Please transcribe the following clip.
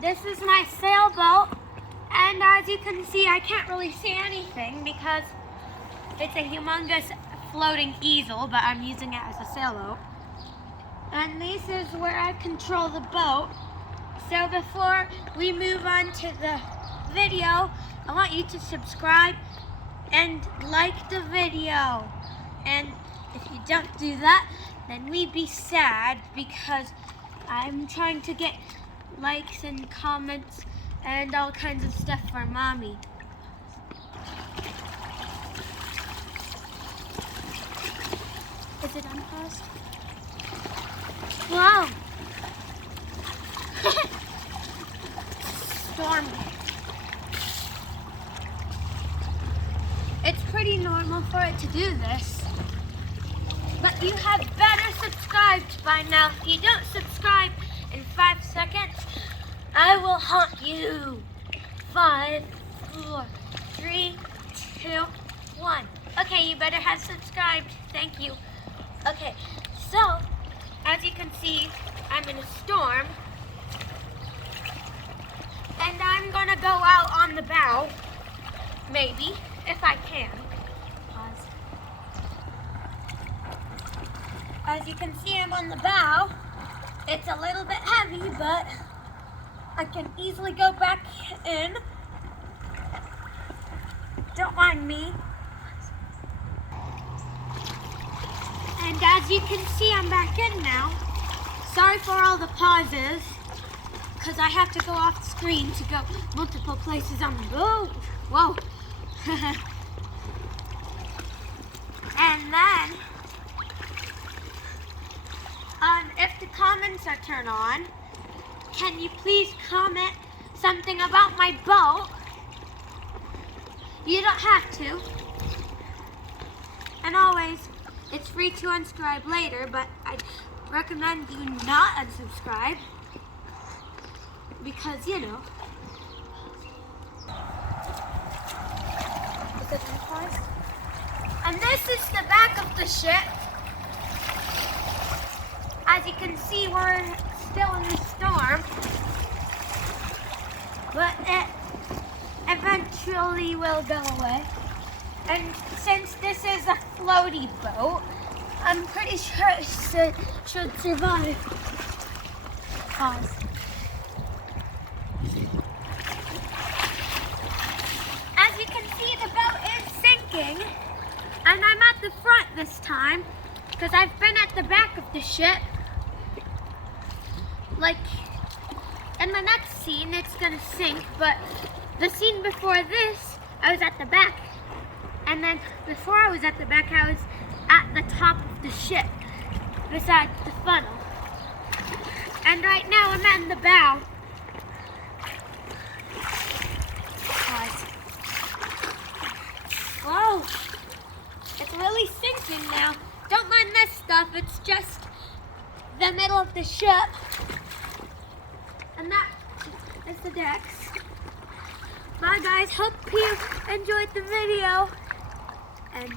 This is my sailboat, and as you can see, I can't really see anything because it's a humongous floating easel, but I'm using it as a sailboat. And this is where I control the boat. So before we move on to the video, I want you to subscribe and like the video. And if you don't do that, then we'd be sad because I'm trying to get likes and comments and all kinds of stuff for Mommy. Is it unpaused? Wow! Storm. It's pretty normal for it to do this. But you had better subscribed by now. If you don't subscribe in 5 seconds, I will haunt you. 5, 4, 3, 2, 1. Okay, you better have subscribed. Thank you. Okay, so as you can see, I'm in a storm. And I'm gonna go out on the bow. Maybe, if I can. Pause. As you can see, I'm on the bow. It's a little bit heavy, but I can easily go back in. Don't mind me. And as you can see, I'm back in now. Sorry for all the pauses, because I have to go off screen to go multiple places on the boat. Whoa. And then, if the comments are turned on, can you please comment something about my boat? You don't have to. And always, it's free to unsubscribe later, but I recommend you not unsubscribe because, you know. Is it unpaused? And this is the back of the ship. As you can see, we're still in the storm, but it eventually will go away. And since this is a floaty boat, I'm pretty sure it should survive. Pause. As you can see, the boat is sinking, and I'm at the front this time because I've been at the back of the ship. Like, in the next scene, it's gonna sink, but the scene before this, I was at the back. And then before I was at the back, I was at the top of the ship, beside the funnel. And right now, I'm at the bow. Pause. Whoa, it's really sinking now. Don't mind this stuff, it's just the middle of the ship. And that is the decks. Bye guys, hope you enjoyed the video. And